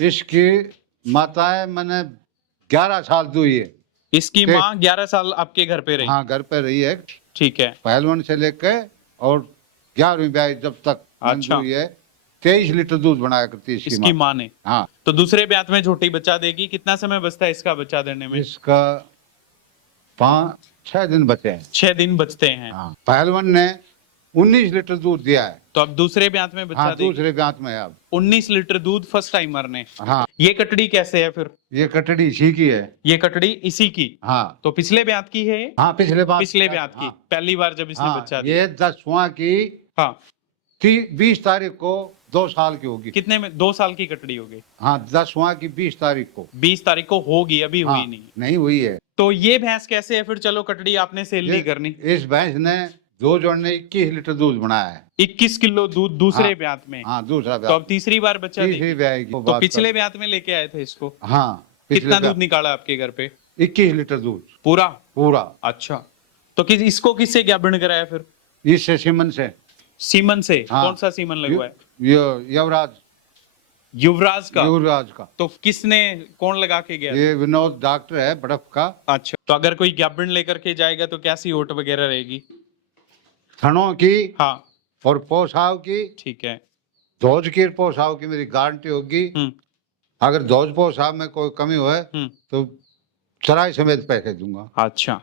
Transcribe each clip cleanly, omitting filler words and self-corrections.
इसकी माताएं मैंने 11 साल दुई है। इसकी ठीक। माँ 11 साल आपके घर पे रही। हाँ, घर पे रही है ठीक है। पहलवान से लेके और 11वीं ब्याह जब तक अच्छा। हुई है 23 लीटर दूध बनाया करती है इसकी इसकी माँ ने। हाँ, तो दूसरे ब्याह में झोटी बच्चा देगी, कितना समय बचता है इसका बच्चा देने में? इसका 5-6 दिन बचे हैं। 6 दिन बचते हैं। हाँ, पहलवान ने 19 लीटर दूध दिया है। तो अब दूसरे ब्याह में बच्चा हाँ, देगी। दूसरे ब्याह में अब 19 लीटर दूध फर्स्ट टाइमर ने। हाँ, ये कटड़ी कैसे है फिर? ये कटड़ी इसी की है। ये कटड़ी इसी की। हाँ, तो पिछले ब्याह की है ये? हाँ, पिछले ब्याह की। हाँ, पहली बार जब इसने हाँ, बच्चा दिया। ये 10वां की हाँ। 20 तारीख को 2 साल की होगी। कितने में 2 साल की कटड़ी होगी? हाँ, 10वां की 20 तारीख को। 20 तारीख को होगी, अभी हाँ, हुई नहीं। नहीं हुई है। तो ये भैंस कैसे है फिर? चलो कटड़ी आपने सेल नहीं करनी। इस भैंस ने 2 जोड़ ने 21 लीटर दूध बनाया है। 21 किलो दूध दूसरे हाँ, ब्याह में। हाँ, दूसरा तो ब्याह। अब तीसरी बार बच्चा तीसरी देगी। ब्याह की तो बात पिछले कर। ब्याह में लेके आए थे इसको। हाँ, कितना पिछले दूध निकाला आपके घर पे? 21 लीटर दूध पूरा। पूरा। अच्छा। तो इसको किससे ज्ञापन कराया फिर? इससे सीमन से। सीमन से। हाँ। कौन सा सीमन लगवाया? युवराज युवराज का। तो किसने, कौन लगा के गया? ये विनोद डॉक्टर है बड़फ का। अच्छा। तो अगर कोई ज्ञापन लेकर के जाएगा तो कैसी ओट वगैरह रहेगी? थनों की हाँ। और पोसाव की। ठीक है। धोज की पोसाव की मेरी गारंटी होगी। अगर धोज पोसाव में कोई कमी हो तो चराई समेत पैसे दूंगा। अच्छा।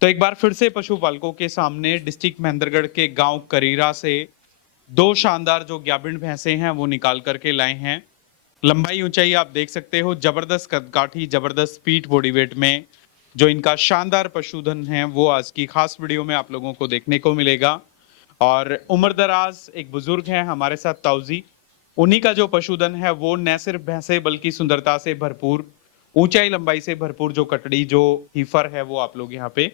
तो एक बार फिर से पशुपालकों के सामने डिस्ट्रिक्ट महेंद्रगढ़ के गांव करीरा से 2 शानदार जो ग्याबिन भैंसे हैं वो निकाल करके लाए हैं। लंबाई ऊंचाई आप देख सकते हो, जबरदस्त कदकाठी, जबरदस्त पीठ बॉडी वेट में जो इनका शानदार पशुधन है वो आज की खास वीडियो में आप लोगों को देखने को मिलेगा। और उम्रदराज एक बुजुर्ग हैं हमारे साथ ताऊजी, उन्हीं का जो पशुधन है वो न सिर्फ भैंसे बल्कि सुंदरता से भरपूर, ऊंचाई लंबाई से भरपूर जो कटड़ी, जो हीफर है वो आप लोग यहाँ पे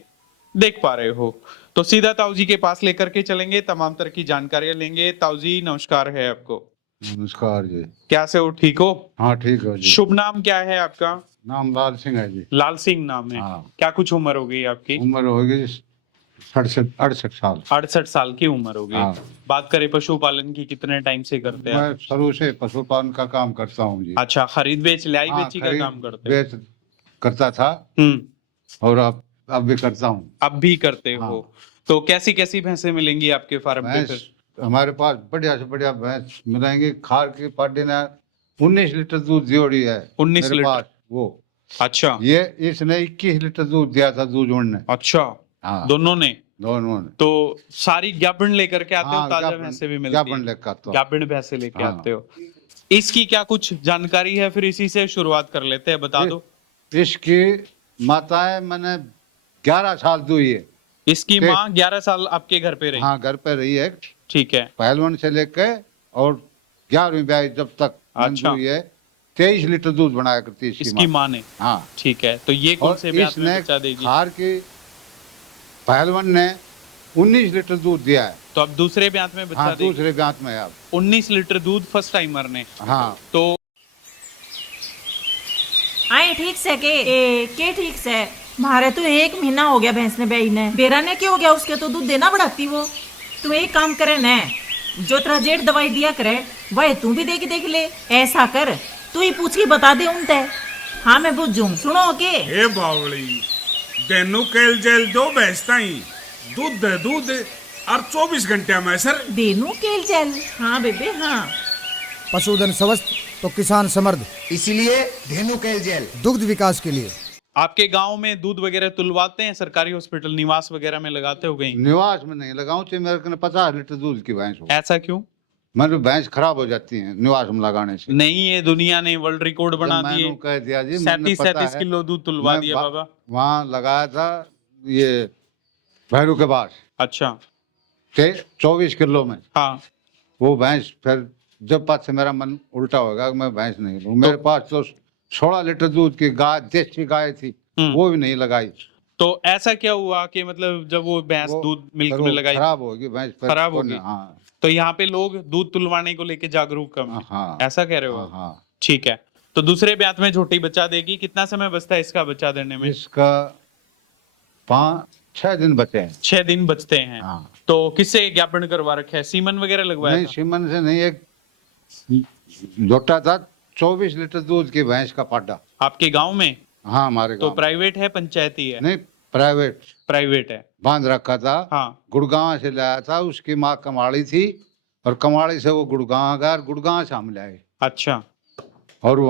देख पा रहे हो। तो सीधा ताऊजी के पास लेकर के चलेंगे, तमाम तरह की जानकारियां लेंगे। ताऊजी नमस्कार है आपको। नमस्कार जी। कैसे हो, ठीक हो? हाँ, ठीक हो जी। शुभ नाम क्या है आपका? नाम लाल सिंह है जी। लाल सिंह नाम है। हाँ। क्या कुछ उम्र हो गई आपकी? उम्र होगी 68 साल। 68 साल की उम्र हो गई। हाँ। बात करें पशुपालन की, कितने टाइम से करते हैं? मैं शुरू से पशुपालन का काम करता हूँ जी। अच्छा, खरीद बेच, लाई हाँ, बेची का खरीद काम करते हैं? बेच करता था और अब भी करता हूँ। अब भी करते हाँ। हो। तो कैसी कैसी भैंसें मिलेंगी आपके फार्म पे फिर? हमारे पास बढ़िया से बढ़िया भैंस मिलेंगी। खार की पार्टी ने 19 लीटर दूध जोड़ी है 19 मेरे लीटर? पास वो। अच्छा। ये इसने 21 लीटर दूध दिया था दूध जोड़ने। अच्छा। हाँ, दोनों ने? दोनों ने। तो सारी ज्ञापन लेकर के आते हो? हाँ, ताजा ज्ञापन- भैंसे भी मिलती ज्ञापन है? लेकर आता हूँ। ज्ञापन भैंसे लेके हाँ। आते हो। इसकी क्या कुछ जानकारी है? फिर इसी से शुरुआत कर लेते हैं, बता दो। इसकी माताएं मैंने 11 साल दुई है। इसकी ठीक। माँ 11 साल आपके घर पे रही? हाँ, घर पे रही है ठीक है। पहलवान से लेके और 11वीं ब्याह जब तक अच्छा। हुई है 23 लीटर दूध बनाया करती है इसकी माँ ने। हाँ। ठीक है। तो ये कौन और से ब्याह में इसने बच्चा देगी? खार की पहलवान ने 19 लीटर दूध दिया है। तो अब दूसरे ब्याह में बच्चा हाँ, देगी। दूसरे ब्याह में अब 19 लीटर दूध फर्स्ट टाइमर ने। हाँ। तो आए ठीक से के ठीक से मारे तो 1 महीना हो गया भैंस ने ब्याई ने। बेरा ने क्या हो गया उसके? तो दूध देना बढ़ाती वो। तू एक काम करे न, जो तेरा जेठ दवाई दिया करे वह तू भी देख ले। ऐसा कर, तू ही पूछ के बता दे उनते। हाँ मैं बुझूं, सुनो के। ए बावली, देनु केल जेल दो भैंसता ही दूध दे दूध और 24 घंटे में सर। देनू केल जेल? हाँ बेबे हाँ। पशुधन स्वस्थ तो किसान समृद्ध, इसीलिए धेनु कैल जेल दुग्ध विकास के लिए। आपके गांव में दूध वगैरह तुलवाते हैं? सरकारी हॉस्पिटल, निवास वगैरह में लगाते हो कहीं? निवास में नहीं लगाऊं तो मेरे को 50 लीटर दूध की भैंस हो। ऐसा क्यों? मेरी भैंस खराब हो जाती है निवास में लगाने से। नहीं, ये दुनिया ने वर्ल्ड रिकॉर्ड बना दिए। मैंने कह दिया जी, 37 किलो दूध तुलवा दिया बाबा। वहाँ लगाया था ये भैरू के पास। अच्छा। 24 किलो में। हाँ। वो भैंस फिर जब पास से मेरा मन उल्टा होगा कि मैं भैंस नहीं लूं। मेरे पास तो 16 लीटर दूध की गाय, देसी गाय थी, वो भी नहीं लगाई। तो ऐसा क्या हुआ कि मतलब जब वो भैंस दूध मिल्क में लगाई खराब होगी भैंस, खराब होगी? हाँ। तो यहाँ पे लोग दूध तुलवाने को लेके जागरूक कम है। हाँ। ऐसा कह रहे हो? हाँ। ठीक है। तो दूसरे ब्याह में झोटी बच्चा देगी, कितना समय बचता है इसका बच्चा देने में? इसका 5-6 दिन बचे हैं। 6 दिन बचते हैं। हाँ। तो किससे ज्ञापन करवा रखा है, सीमन वगैरह लगवाया नहीं था? सीमन से नहीं, एक झोटा था 24 लीटर दूध की भैंस का पाडा। आपके गांव में? हाँ हमारे तो गाँव में। प्राइवेट है पंचायती है? नहीं प्राइवेट प्राइवेट है। बांध रखा था। हाँ। गुड़गांव से लाया था, उसकी माँ कमाड़ी थी और कमाड़ी से वो गुड़गांव गया और गुड़गांव से हम लाए अच्छा, और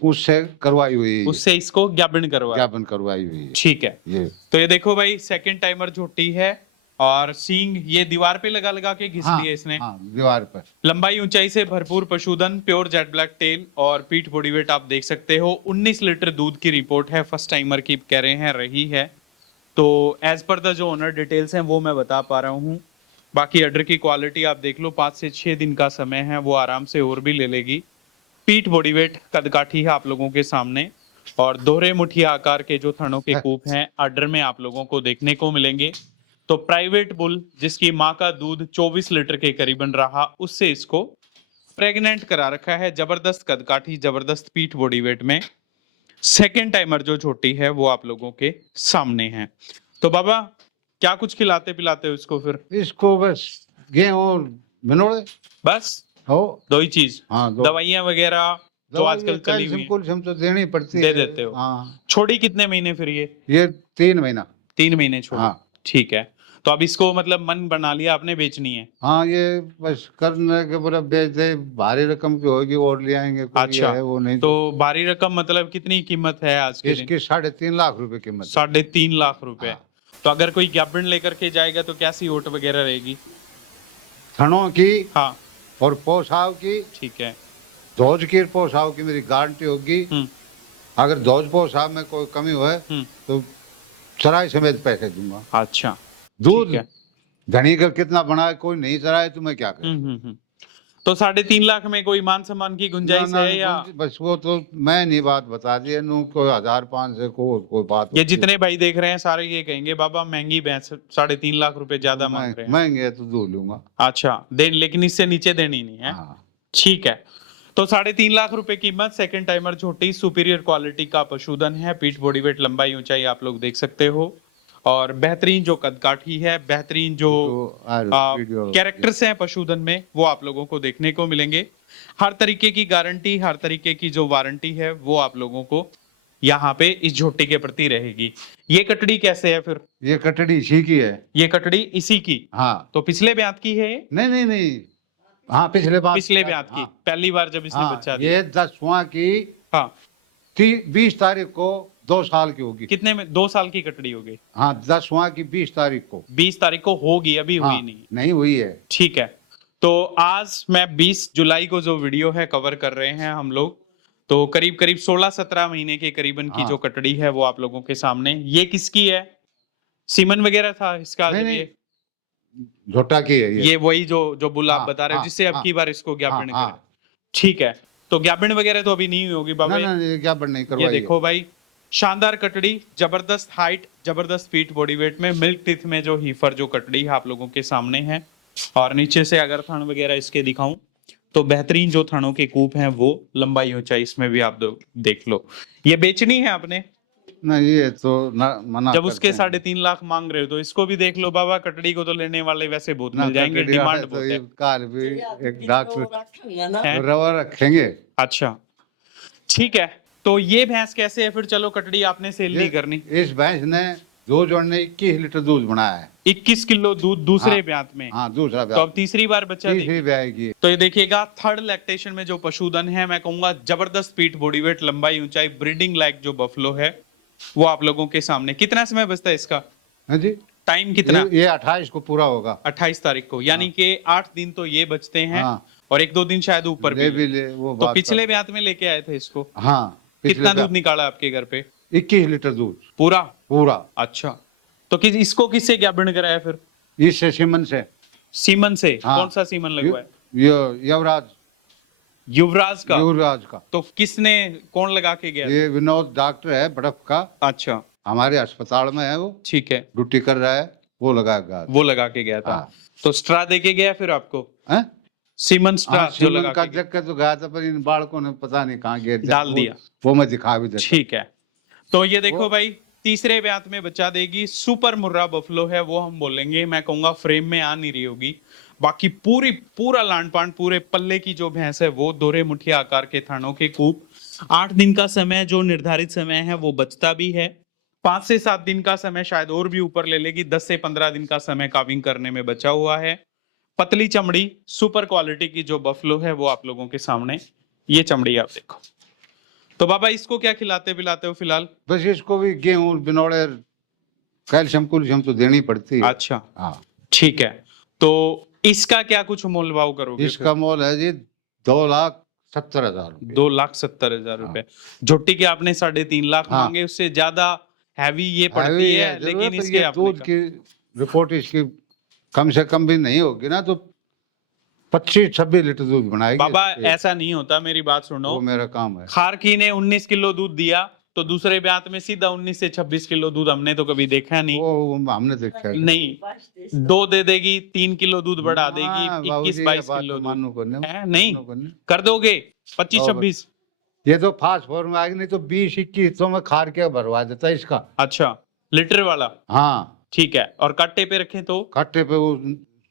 उससे करवाई हुई है, उससे इसको ज्ञापन करवा। ज्ञापन करवाई हुई है ठीक है। ये। तो ये देखो भाई, सेकंड टाइमर झोटी है और सींग ये दीवार पे लगा लगा के घिस हाँ, लिए इसने। हाँ, दीवार पर। लंबाई ऊंचाई से भरपूर पशुधन, प्योर जेट ब्लैक टेल और पीठ बॉडी वेट आप देख सकते हो। 19 लीटर दूध की रिपोर्ट है, फर्स्ट टाइमर की कह रहे हैं रही है। तो एज पर द जो ओनर डिटेल्स हैं वो मैं बता पा रहा हूँ। बाकी अडर की क्वालिटी आप देख लो, 5 से 6 दिन का समय है, वो आराम से और भी ले लेगी। पीठ बॉडी वेट कदकाठी है आप लोगों के सामने और दोहरे मुठिया आकार के जो थनों के कूप हैं अडर में आप लोगों को देखने को मिलेंगे। तो प्राइवेट बुल जिसकी माँ का दूध 24 लीटर के करीबन रहा, उससे इसको प्रेग्नेंट करा रखा है। जबरदस्त कदकाठी, जबरदस्त पीठ बॉडी वेट में सेकेंड टाइमर जो छोटी है वो आप लोगों के सामने है। तो बाबा क्या कुछ खिलाते पिलाते हो इसको फिर? इसको बस गेहूं और भिनोड़े बस हो। दो ही चीज? हाँ, दो। दवाइयां वगैरह जो आजकल चली हुई हैं, कैल्शियम तो देनी पड़ती दे है। देते हो? हाँ। छोड़ी कितने महीने फिर ये 3 महीना। 3 महीने छोड़ी। हाँ। ठीक है। तो अब इसको मतलब मन बना लिया आपने, बेचनी है? हाँ ये बस करने के पूरा बेच दे, भारी रकम की होगी और ले आएंगे। कोई अच्छा, है वो नहीं तो भारी रकम मतलब कितनी कीमत है आज के दिन? इसकी 3.5 लाख रुपए कीमत है। 3.5 लाख रुपए। हाँ। तो अगर कोई ज्ञापन लेकर के जाएगा तो क्या सी ओट वगैरह रहेगी? थनों की हाँ और पोसाव की, ठीक है। धोज की पोसाव की मेरी गारंटी होगी। हम्म अगर धोज पोसाव में कोई कमी हो हम्म। तो चराई समेत पैसे दूंगा। अच्छा, दूध ठीक है। धनी का कितना बना है, कोई नहीं चराए तो मैं क्या करूं? तो 3.5 लाख में कोई मान सम्मान की गुंजाइश ना, है या? बस वो तो मैं नहीं बात बता दी नू, कोई 1,500 कोई बात ये होती है। जितने भाई देख रहे हैं सारे ये कहेंगे बाबा महंगी भैंस, 3.5 लाख रुपए ज्यादा मांग रहे हैं। महंगे तो दूध लूंगा। अच्छा देन, लेकिन इससे नीचे देनी नहीं है। हाँ। ठीक है। तो 3.5 लाख रुपए कीमत, सेकंड टाइमर छोटी, सुपीरियर क्वालिटी का पशुधन है। पीठ बॉडी वेट, लंबाई ऊंचाई आप लोग देख सकते हो और बेहतरीन जो कदकाठी है, बेहतरीन जो कैरेक्टर्स हैं पशुधन में वो आप लोगों को देखने को मिलेंगे। हर तरीके की गारंटी, हर तरीके की जो वारंटी है वो आप लोगों को यहाँ पे इस झोटी के प्रति रहेगी। ये कटड़ी कैसे है फिर? ये कटड़ी इसी की है। ये कटड़ी इसी की? हाँ। तो पिछले ब्यात की है ये? नहीं नहीं नहीं, हाँ पिछले ब्यात की, हाँ। पहली बार जब इसने हाँ, बच्चा दिया। ये 10वां की हाँ 20 तारीख को 2 साल की होगी। कितने में? 2 साल की कटड़ी हो गई? हाँ 10वां की 20 तारीख को। 20 तारीख को होगी, अभी हाँ, हुई नहीं? नहीं हुई है। ठीक है। तो आज मैं 20 जुलाई को जो वीडियो है कवर कर रहे हैं हम लोग, तो करीब करीब 16-17 महीने के करीबन की हाँ। जो कटड़ी है वो आप लोगों के सामने। ये किसकी है? सीमन वगैरह था इसका? नहीं, जब नहीं, ये झोटा की है ये वही जो बुल आप हाँ, बता रहे हो हाँ, जिससे अब हाँ, की बार इसको ज्ञापन हाँ, करें। ठीक है। तो ज्ञापन वगैरह तो अभी नहीं हुई होगी बाबा? ना ये ज्ञापन नहीं ये करवाई है। देखो भाई, शानदार कटड़ी, जबरदस्त हाइट, जबरदस्त पीठ बॉडी वेट में, मिल्क टीथ में जो हीफर जो कटड़ी है आप लोगों के सामने है। और नीचे से अगर थन वगैरह इसके दिखाऊं तो बेहतरीन जो थनों के कूप हैं वो, लंबाई ऊंचाई इसमें भी आप देख लो। ये बेचनी है आपने? ना ये तो ना मना जब करते उसके हैं। 3.5 लाख मांग रहे हो तो इसको भी देख लो बाबा। कटड़ी को तो लेने वाले वैसे बहुत ना मिल जाएंगे, कटड़ी डिमांड है तो बहुत ये है। काल भी एक डॉक्टर है? रवा रखेंगे। अच्छा ठीक है। तो ये भैंस कैसे है फिर? चलो कटड़ी आपने सेल नहीं करनी। इस भैंस ने 2 जोड़ ने 21 लीटर दूध बनाया है। 21 किलो दूध दूसरे हाँ, ब्यात में? हाँ दूसरा तो अब तीसरी बार बच्चा देगी। तीसरी ब्याह की। तो ये देखिएगा, थर्ड लैक्टेशन में जो पशुधन है, मैं कहूंगा जबरदस्त पीठ बॉडी वेट, लंबाई ऊंचाई, ब्रीडिंग लायक जो बफलो है वो आप लोगों के सामने। कितना समय बचता है इसका? हाँ जी, टाइम कितना? ये 28 को पूरा होगा। 28 तारीख को, यानी कि 8 दिन तो ये बचते हैं। हाँ। और 1-2 दिन शायद ऊपर ले भी। भी ले वो तो बात पिछले ब्यात में लेके आए थे इसको? हाँ कितना दूध निकाला आपके घर पे? 21 लीटर दूध पूरा? पूरा। अच्छा, तो इसको किससे ज्ञापन कराया फिर? इससे सीमन से। सीमन से? हाँ। कौन सा सीमन लगवाया? युवराज युवराज का? युवराज का। तो किसने, कौन लगा के गया? ये विनोद डॉक्टर है बड़फ का, अच्छा हमारे अस्पताल में है वो, ठीक है, ड्यूटी कर रहा है, वो लगाएगा। वो लगा के गया था। हाँ। तो स्ट्रा दे के गया फिर आपको? हैं? सीमन स्ट्रा हाँ, जो सीमन लगा का के गया। देख के तो गया था, पर इन बालकों ने पता नहीं कहाँ गिर डाल दिया। वो मैं दिखा भी देता। ठीक है। तो ये देखो भाई, तीसरे ब्यात में बच्चा देगी। सुपर मुर्रा बफलो है वो हम बोलेंगे, मैं कहूंगा फ्रेम में आ नहीं रही होगी, बाकी पूरा लांड पांड पूरे पल्ले की जो भैंस है वो दोहरे मुठिया आकार के थानों के कूप। 8 दिन का समय जो निर्धारित समय है वो बचता भी है। 5 से 7 दिन का समय शायद और भी ऊपर ले लेगी। 10 से 15 दिन का समय काविंग करने में बचा हुआ है। पतली चमड़ी सुपर क्वालिटी की जो बफलो है वो आप लोगों के सामने, ये चमड़ी आप देखो। तो बाबा इसको क्या खिलाते पिलाते हो फिलहाल? बस इसको भी गेहूं बिनौड़े कैल्शियम तो देनी पड़ती है। अच्छा, हाँ, ठीक है। तो इसका क्या कुछ मोल भाव करोगे? इसका मोल है जी 2,70,000 रुपये। 2,70,000 रुपए। झोटी के आपने 3.5 लाख हाँ। मांगे, उससे ज्यादा हैवी ये पड़ती हैवी है, है, लेकिन जरूरत है, इसके ये आपने दूध की रिपोर्ट इसकी कम से कम भी नहीं होगी ना तो 25-26 लीटर दूध बनाएगी। बाबा ये ऐसा नहीं होता, मेरी बात सुनो। वो मेरा काम है। खारकी ने 19 किलो दूध दिया तो दूसरे ब्यात में सीधा 19 से 26 किलो दूध हमने तो कभी देखा नहीं। वो हमने देखा है। नहीं, 2 दे देगी, 3 किलो दूध बढ़ा देगी, हाँ, 21-22 बात किलो तो मानू दूध करने है। नहीं मानू करने। कर दोगे 25-26? ये तो फास्ट फॉर्म में आएगी, नहीं तो 20-21 तो मैं खार के भरवा देता इसका। अच्छा, लीटर वाला, हाँ, ठीक है। और कट्टे पे रखें तो कट्टे पे वो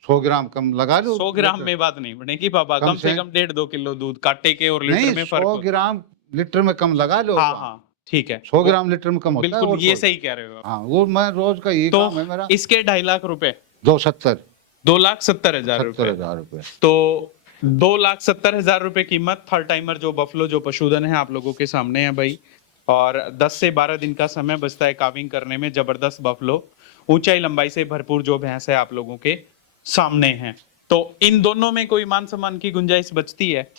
100 ग्राम कम लगा दो। 100 ग्राम में बात नहीं बनेगी बाबा, कम से कम 1.5-2 किलो दूध काटे के और लीटर नहीं, में 100 फर्क होता ग्राम लीटर में कम लगा लो। है। हाँ हाँ ठीक है, 100 ग्राम लीटर में कम होता है। बिल्कुल और ये कोई- सही कह रहे हो आप। हाँ, वो मैं रोज का ये काम है तो मेरा। इसके 2.5 लाख रुपए, 270 2,70,000 रुपए। 70,000 रुपए। तो 2,70,000 रुपए कीमत। थर्ड टाइमर जो बफलो जो पशुधन है आप लोगों के सामने है भाई, और 10 से 12 दिन का समय बचता है काविंग करने में। जबरदस्त बफलो, ऊंचाई लंबाई से भरपूर जो भैंस है आप लोगों के सामने है। तो इन दोनों में कोई मान सम्मान की गुंजाइश बचती है?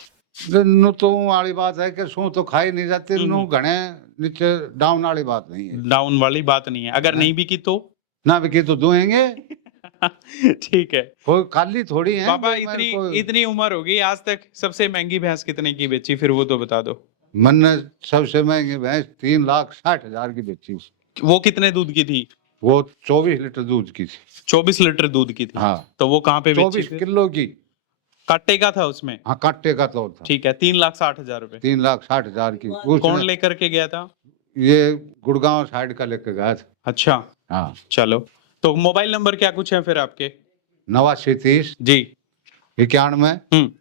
नु तो वाली बात है कि सू तो खाई नहीं जाती, नु घने नीचे डाउन वाली बात नहीं है। डाउन वाली बात नहीं है। अगर नहीं बिकी तो ना बिकी तो दुएंगे। ठीक है कोई खाली थोड़ी है। बाबा। कोई मेरे को- इतनी उम्र होगी, आज तक सबसे महंगी भैंस कितने की बेची, फिर वो तो बता दो। मन ने सबसे महंगी भैंस 3,60,000 की बेची। वो कितने दूध की थी? वो 24 लीटर दूध की थी। 24 लीटर दूध की थी। हाँ, तो वो कहाँ पे बेची 24 थी? किलो की। काटे का था उसमें? हाँ, काटे का तौर था। ठीक है, 3,60,000 रुपए। 3,60,000 की। कौन उसने लेकर के गया था? ये गुड़गांव साइड का लेके गया था। अच्छा, हाँ, चलो। तो मोबाइल नंबर क्या कुछ है फिर आपके? 8930 जी 91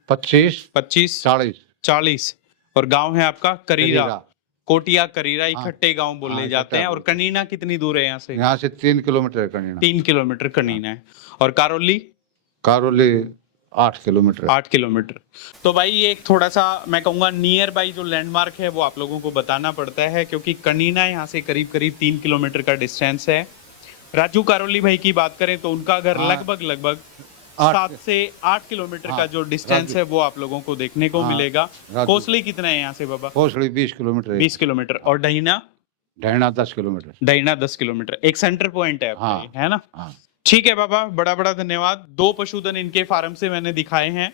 25 25 40 40। और गांव है आपका करीरा, करीरा। कोटिया करीरा, हाँ। इकट्ठे गांव बोले हाँ, जाते हैं। इकट्ठा और बोलते हैं। कनीना कितनी दूर है यहाँ से? यहाँ से 3 किलोमीटर कनीना। 3 किलोमीटर कनीना है। और कारोली? Karoly 8 kilometre. 8 किलोमीटर। तो भाई ये एक थोड़ा सा मैं कहूँगा नियर बाई जो लैंडमार्क है वो आप लोगों को बताना पड़ता है, क्योंकि कनीना यहाँ से करीब करीब 3 किलोमीटर का डिस्टेंस है। राजू कारोली भाई की बात करें तो उनका घर हाँ। लगभग 8 7 से 8 किलोमीटर का हाँ, जो डिस्टेंस राजू। है वो आप लोगों को देखने को हाँ, मिलेगा। राजू। कोसली कितना है यहाँ से बाबा? कोसड़ी 20 किलोमीटर है। 20 किलोमीटर। और डहीना? ढैना 10 किलोमीटर। डहीना 10 किलोमीटर। एक सेंटर पॉइंट है आपका हाँ। ये, है ना? हाँ, ठीक है बाबा, बड़ा बड़ा धन्यवाद। 2 पशुधन इनके फार्म से मैंने दिखाए हैं।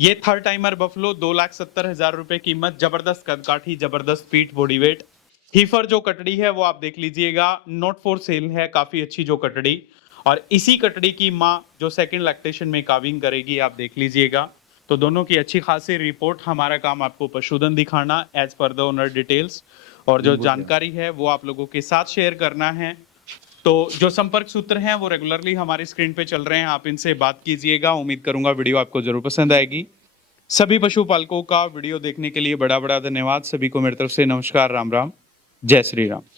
ये थर्ड टाइमर बफलो 2,70,000 रुपए कीमत। जबरदस्त कदकाठी, जबरदस्त पीठ, बॉडी वेट। हीफर जो कटड़ी है वो आप देख लीजिएगा, नॉट फॉर सेल है, काफी अच्छी जो कटड़ी। और इसी कटड़ी की माँ जो सेकंड लैक्टेशन में काविंग करेगी, आप देख लीजिएगा। तो दोनों की अच्छी खासी रिपोर्ट। हमारा काम आपको पशुधन दिखाना as per the owner details, और जो जानकारी है वो आप लोगों के साथ शेयर करना है। तो जो संपर्क सूत्र हैं वो रेगुलरली हमारी स्क्रीन पे चल रहे हैं, आप इनसे बात कीजिएगा। उम्मीद करूंगा वीडियो आपको जरूर पसंद आएगी। सभी पशुपालकों का वीडियो देखने के लिए बड़ा बड़ा धन्यवाद। सभी को मेरी तरफ से नमस्कार, राम राम, जय श्री राम।